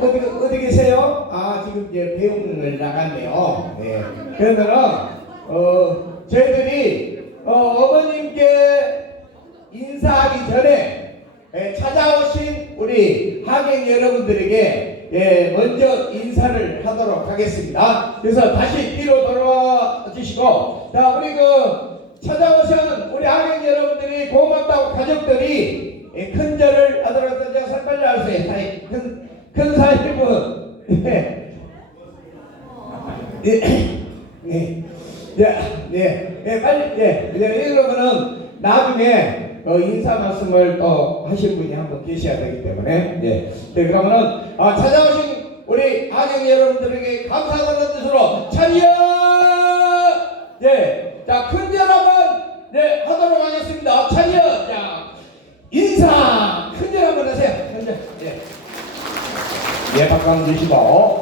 어디 어디 계세요? 아 지금 이제 배웅을 나갔네요. 네. 그러면은 어 저희들이 어, 어머님께 인사하기 전에 예, 찾아오신 우리 하객 여러분들에게 예, 먼저 인사를 하도록 하겠습니다. 그래서 다시 뒤로 돌아와 주시고 자 우리 그 찾아오신 우리 하객 여러분들이 고맙다고 가족들이 예, 큰절을 하더라도 제가 살 빨리 하세요. 사이 큰, 큰 사이분. 예. 예. 예. 예. 예. 예. 빨리 예. 예. 그러면은 나중에 어, 인사 말씀을 또 하실 분이 한 분 계셔야 되기 때문에 예. 네, 그러면은 아, 찾아오신 우리 아경 여러분들에게 감사하다는 뜻으로 차려 예. 자, 큰절 한번 네, 하도록 하겠습니다. 차려 자, 인사 큰절 한번 하세요. 큰절. 예. 예, 박수 한번 주시고.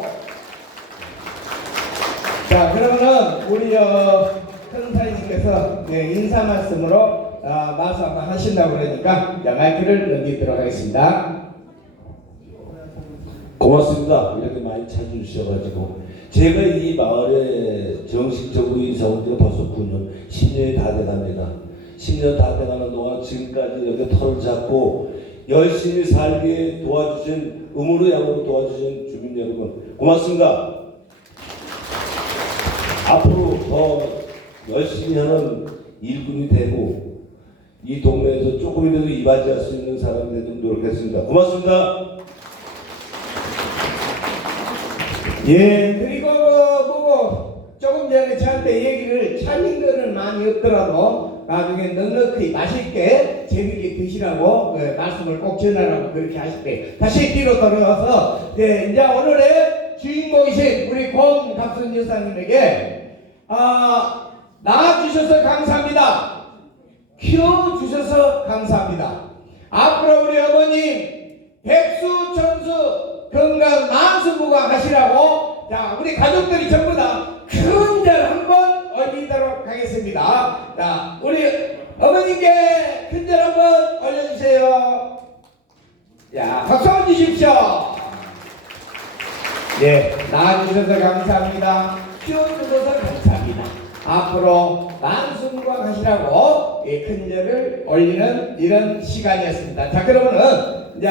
자, 그러면은 우리 어, 큰 사장님께서 네, 인사 말씀으로 아, 말씀 한번 하신다고 그러니까 자, 마이크를 넘기도록 하겠습니다. 고맙습니다. 이렇게 많이 찾아주셔가지고 제가 이 마을에 정식적으로 인사 온 지가 벌써 9년, 10년이 다 돼갑니다. 10년 다 돼가는 동안 지금까지 여기 털을 잡고 열심히 살게 도와주신 음으로 양으로 도와주신 주민 여러분 고맙습니다. 앞으로 더 열심히 하는 일꾼이 되고 이 동네에서 조금이라도 이바지할 수 있는 사람이 되도록 노력했습니다. 고맙습니다. 예, 그리고 뭐 조금 전에 저한테 얘기를 거는 많이 없더라도 나중에 넉넉히 맛있게 재밌게 드시라고 그 말씀을 꼭 전하라고 그렇게 하실때 다시 뒤로 돌아가서 예, 이제 오늘의 주인공이신 우리 권 갑순 여사님에게 아 낳아주셔서 감사합니다. 키워주셔서 감사합니다. 앞으로 우리 어머님 백수 천수 건강 만수 무강 하시라고 자 우리 가족들이 전부 다큰절 한번 올리도록 하겠습니다. 자 우리 어머님께 큰절 한번 올려주세요. 자 박수 한번 주십시오. 예, 나와주셔서 감사합니다. 키워주셔서 감사합니다. 앞으로 만순광하시라고 예, 큰절을 올리는 이런 시간이었습니다. 자, 그러면은 이제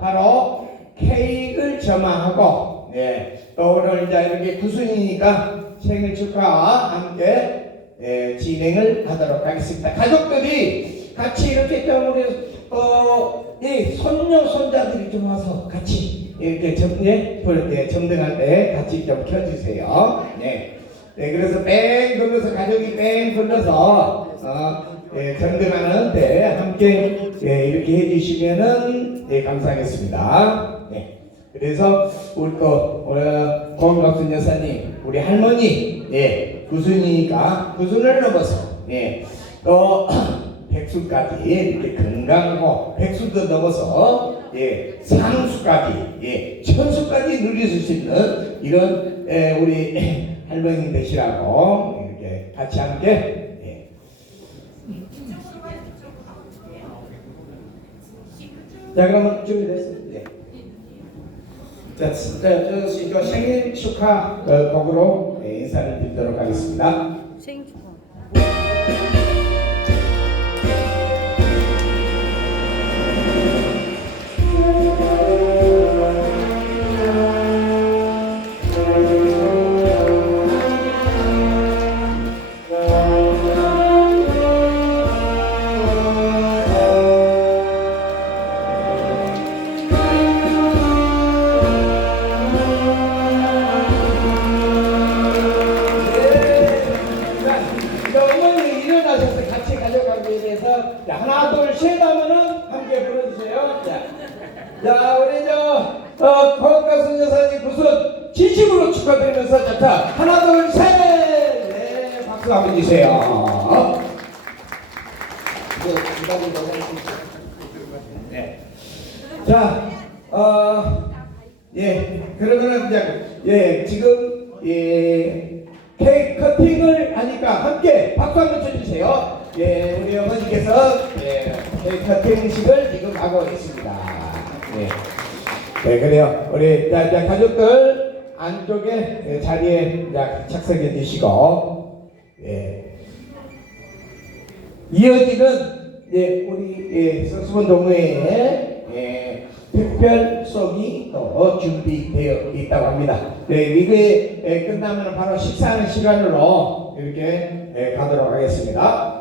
바로 케이크를 점화하고 예, 또 오늘 이제 이렇게 구순이니까 생일 축하와 함께 예, 진행을 하도록 하겠습니다. 가족들이 같이 이렇게 좀 우리 어, 이 손녀 손자들이 좀 와서 같이 이렇게 점, 예, 볼 때, 점등할 때 같이 좀 켜주세요. 네. 네, 그래서 뺑 돌려서 가족이 뺑 돌려서 어, 예, 점등하는데 함께 예, 이렇게 해주시면은 예, 감사하겠습니다. 네. 그래서 우리 또 오늘 권갑순 여사님, 우리 할머니, 예, 구순이니까 구순을 넘어서 예, 또 백수까지 이렇게 건강하고 백수도 넘어서 예, 상수까지 예, 천수까지 누리실 수 있는 이런 예, 우리 할머니 되시라고 이렇게 같이 함께 예. 자 그러면 준비됐습니다. 네. 자, 자, 저, 저 생일 축하 어, 곡으로 예, 인사를 드리도록 하겠습니다. 생일 축하. 자, 하나 둘 셋 하면은 함께 불러주세요. 자, 자 우리 저 어, 권가순 여사님 무슨 진심으로 축하드리면서 자, 자 하나 둘 셋 네, 박수 한번 주세요. 너무 네. 자, 어, 예, 그러면은 이제 예 지금 예 케이크 커팅을 하니까 함께 박수 한번 쳐주세요. 예, 우리 어머니께서 예 케이크 커팅식을 지금 하고 있습니다. 예. 네, 그래요. 우리 자, 자, 가족들 안쪽에 예, 자리에 자, 착석해 주시고, 예. 이어지는 예, 우리 예, 석수본 동호회에 예, 특별 수업이 또 준비되어 있다고 합니다. 네, 이게 예, 끝나면 바로 식사하는 시간으로 이렇게 예, 가도록 하겠습니다.